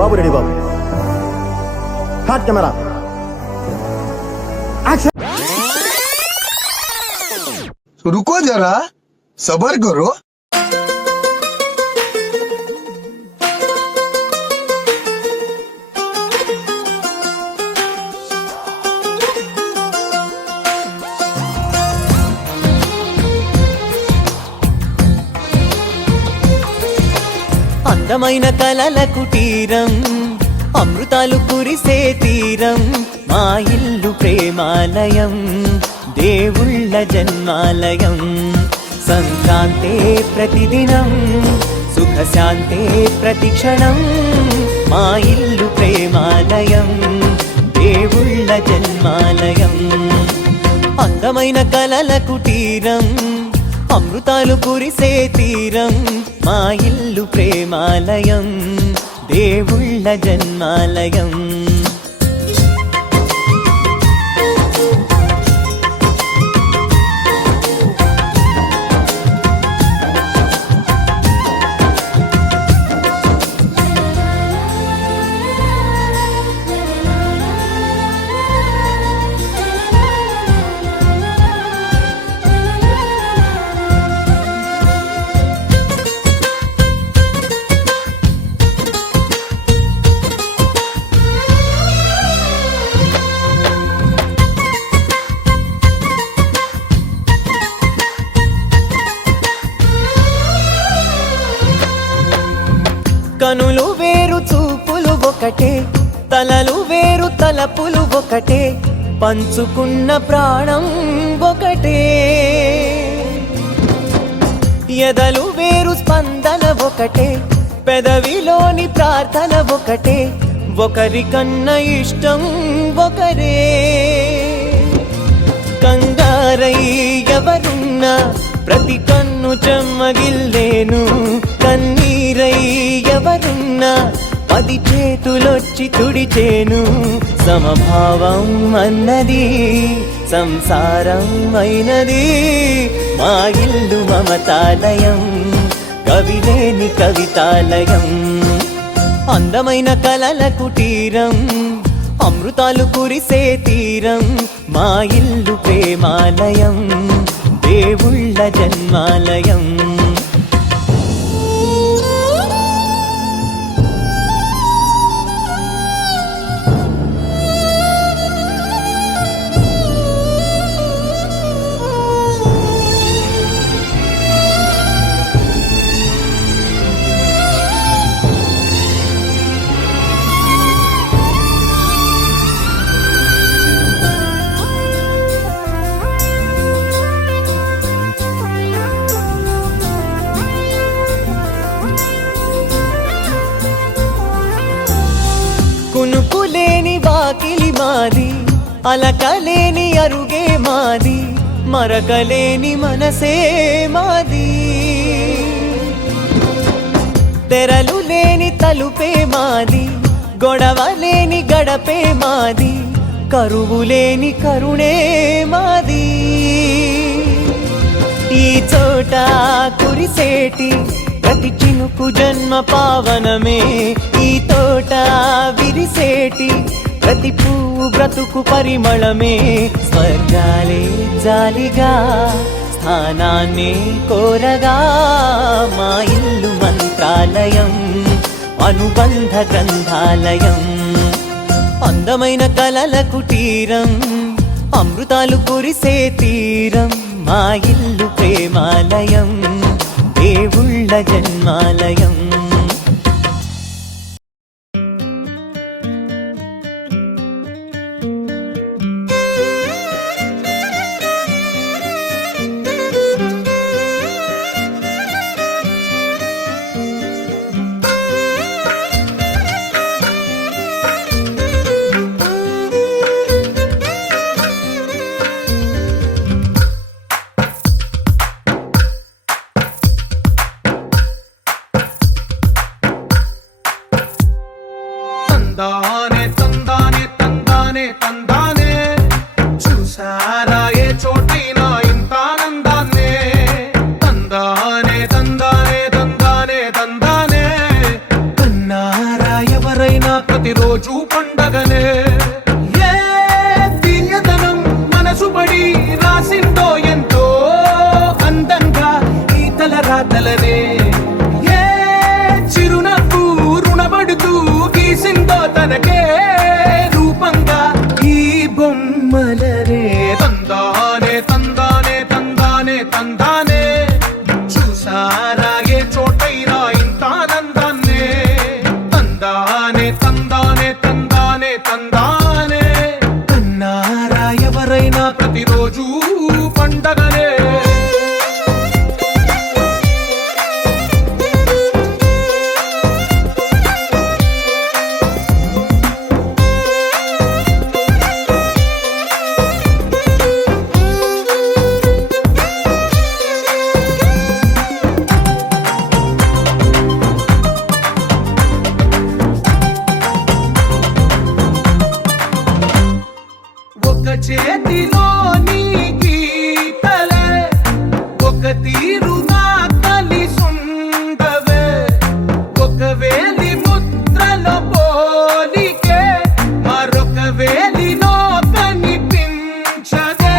బాబు ready బాబు. Hot camera action. रुको जरा सबर करो. అందమైన కలల కుటీరం, అమృతాలు కురిసే తీరం, మా ఇల్లు ప్రేమాలయం, దేవుళ్ళ జన్మాలయం. సంక్రాంతే ప్రతిదినం, సుఖశాంతే ప్రతిక్షణం, మా ఇల్లు ప్రేమాలయం, దేవుళ్ళ జన్మాలయం. అందమైన కలల కుటీరం, అమృతాలు కురిసే తీరం, మా ఇల్లు ప్రేమాలయం, దేవుళ్ళ జన్మాలయం. కనులు వేరు చూపులు ఒకటే, తలలు వేరు తలపులు ఒకటే, పంచుకున్న ప్రాణం ఒకటే. ఎదలు వేరు స్పందన ఒకటే, పెదవిలోని ప్రార్థన ఒకటే, ఒకరికన్నా ఇష్టం ఒకరే. కంగారై ఎవరున్నా ప్రతి కన్ను చెమ్మగిల్లేను, కన్నీరై ఎవరున్నా 10 చేతులొచ్చి తుడిచేను. సమభావం అన్నది సంసారం అయినది, మా ఇల్లు మమతాలయం, కవిలేని కవితాలయం. అందమైన కలల కుటీరం, అమృతాలు కురిసే తీరం, మా ఇల్లు ప్రేమాలయం, దేవుళ్ళ జన్మాలయం. కునుకులేని వాకిలి మాది, అలకలేని అరుగే మాది, మరకలేని మనసే మాది. తెరలు లేని తలుపే మాది, గొడవ లేని గడపే మాది, కరువు లేని కరుణే మాది. ఈ చోట కురిసేటి ప్రతి చినుకు జన్మ పావనమే, ఈ తోట విరిసేటి ప్రతి పువ్వు బ్రతుకు పరిమళమే. స్వర్గాలే జాలిగా స్థానాన్ని కోరగా, మా ఇల్లు మంత్రాలయం, అనుబంధ గ్రంథాలయం. అందమైన కలల కుటీరం, అమృతాలు కురిసే తీరం, మా ఇల్లు ప్రేమాలయం, దేవుళ్ళ జన్మాలయం. తందానే తందానే తందానే తందానే, చూసారా ఏ చోటైనా ఇంత ఆనందాన్నే. తందానే తందానే తందానే తందానే, కన్నారా ఎవరైనా ప్రతిరోజు పండగనే. ఏ తీయదనం మనసు పడి రాసిందో ఎంతో అందంగా ఈ తల రాతలనే. ఏ చిరునవ్వు రుణపడుతూ గీసిందో తనకే రూపంగా ఈ బొమ్మలనే. తందానే తందానే తందానే తందానే చూసారా ఏ చోటైనా ఇంత ఆనందాన్నే. తందానే తందానే తందానే తందానే కన్నారా ఎవరైనా ప్రతిరోజు పండగనే. ఒక చేతిలోని గీతలే ఒక తీరుగా కలిసుండవే. ఒక వేలి ముద్రల పోలికే మరొక వేలిలో కనిపించదే.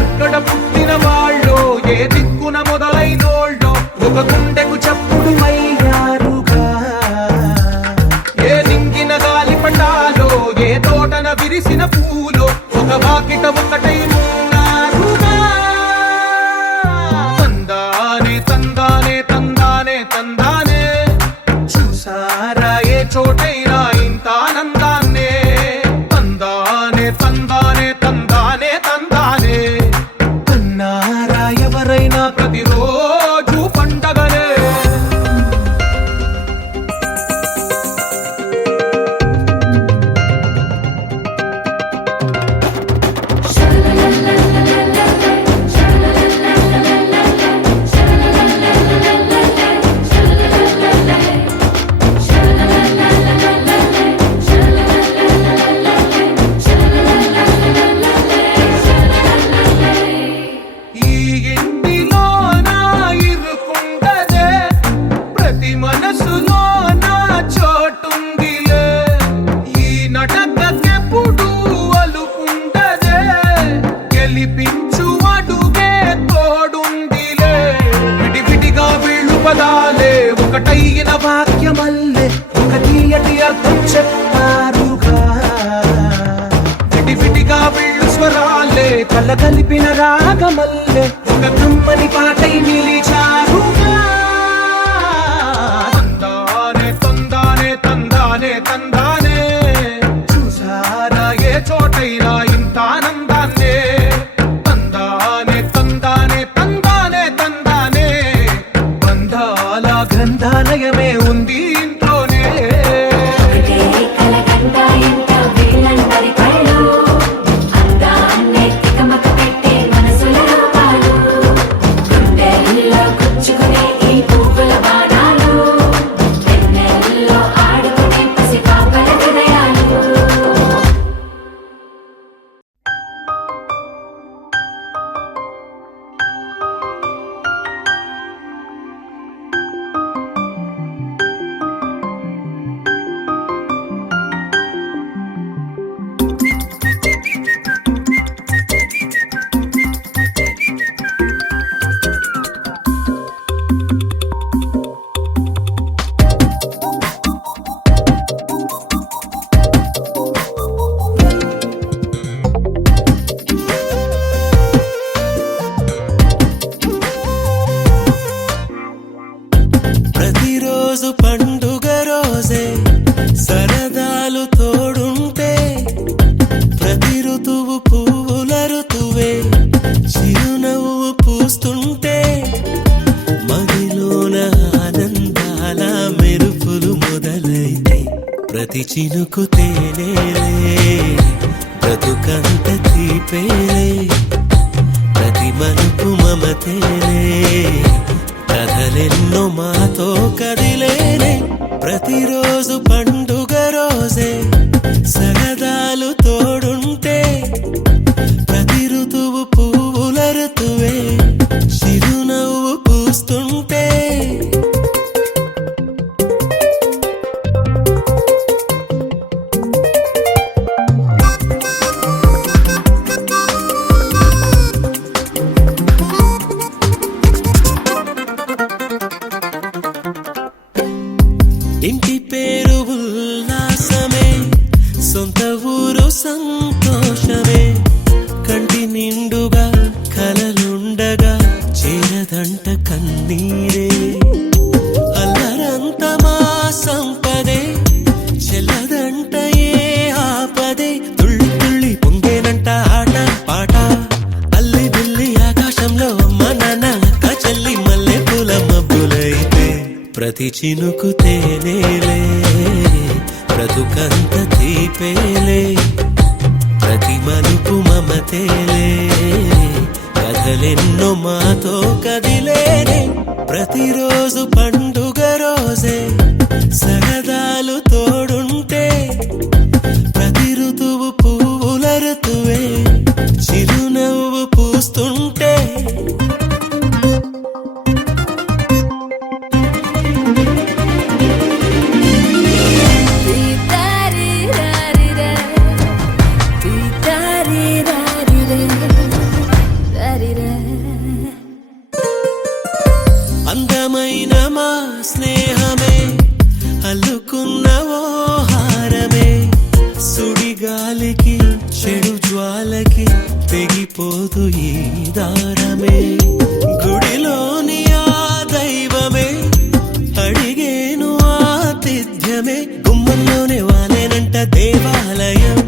ఎక్కడ పుట్టిన వాళ్ళో ఏ దిక్కున మొదలైనోళ్ళో ఒక గుండెకు చప్పుడు అయ్యారుగా. ఏ నింగిన గాలి పటాలో ఏ తోటన విరిసిన పూలో ఒక వాకిట ఒకటై ఉన్నారుగా. తందానే తందానే తందానే తందానే చూసారా ఏ చోటైనా ఇంత ఆనందాన్నే. తందానే తందానే తందానే తందానే కన్నారా ఎవరైనా ప్రతిరోజు పండగనే. ఈ ఇంటిలో నా ఇరుకుండదే ప్రతి మనసులో నా చోటుందిలే. ఈ నటకెప్పుడు అలుకుండదే గెలిపించు అడుగే తోడుందిలే. విడివిడిగా వీళ్ళు పదాలే ఒకటైన వాక్యమల్లే ఒక తీయటి అర్థం చెప్పారుగా. విడివిడిగా వీళ్ళు స్వరాలే కల కలిపిన రాగమల్లే ఒక కమ్మని పాటై నిలిచారుగా. తందానే తందానే తందానే తందానే చూసారా ఏ చోటైనా ఇంత ఆనందాన్నే. తందానే తందానే తందానే తందానే బంధాల గ్రంథాలయమే ఉంది ఇంట్లోనే. కలకండ ఎంత వీళ్ళందరి కళ్ళు అందాన్నే తికమక పెట్టే మనసుల రూపాలు. గుండెల్లో గుచ్చుకునే ఈ పువ్వుల బాణాలు వెన్నెల్లో ఆడుకునే పసిపాపల హృదయాలు. ప్రతిరోజు పండుగ రోజే సరదాలు తోడుంటే. ప్రతి ఋతువు పువ్వుల ఋతువే చిరునవ్వు పూస్తుంటే. మదిలోన ఆనందాల మెరుపులు మొదలైతే ప్రతి చినుకు తేనేలే బ్రతుకంత తీపేలే. ప్రతి మలుపు మమతేలే కథలెన్నో మాతో కదిలేనే. ప్రతిరోజు పండుగ రోజే సరదాలు తోడుంటే. ప్రతి ఋతువు పువ్వుల ఋతువే చిరునవ్వు పూస్తుంటే. ఇంటి పేరు ఉల్లాసమే, సొంత ఊరు సంతోషమే. కంటి నిండుగా కలలుండగా చేరదంట కన్నీరే. అల్లరంత మా సంపదే, చెల్లదంట ఏ ఆపదే. తుళ్ళి తుళ్ళి పొంగేనంట ఆట పాట, అల్లి బిల్లి ఆకాశంలో అమ్మ నాన్న అక్క చెల్లి మల్లె పూల మబ్బులైతే. ప్రతి చినుకు తేనేలే, బ్రతుకంత తీపేలే. ప్రతి మలుపు మమతేలే, కథలెన్నో మాతో కదిలేనే. ప్రతిరోజు పండుగ రోజే, సరదాలు తోడుంటే. ప్రతి ఋతువు పువ్వుల ఋతువే, చిరునవ్వు పూస్తుంటే. అందమైన మా స్నేహమే, అల్లుకున్న ఓ హారమే. సుడిగాలికి చెడు జ్వాలకి తెగిపోదు ఈ దారమే. గుడిలోని ఆ దైవమే అడిగేను ఆతిథ్యమే. గుమ్మంలోనే వాలేనంట దేవాలయం.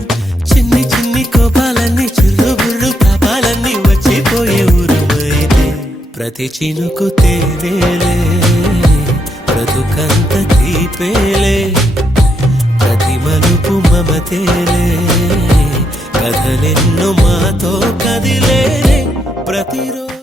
చిన్ని చిన్ని కోపాలన్నీ చిరుబుర్రు తాపాలన్నీ వచ్చిపోయే ఊరుమైతే. ప్రతి చినుకు తేనేలే, బ్రతుకంత తీపేలే. ప్రతి మలుపు మమతేలే, కథలెన్నో మాతో కదిలేనే. ప్రతిరోజు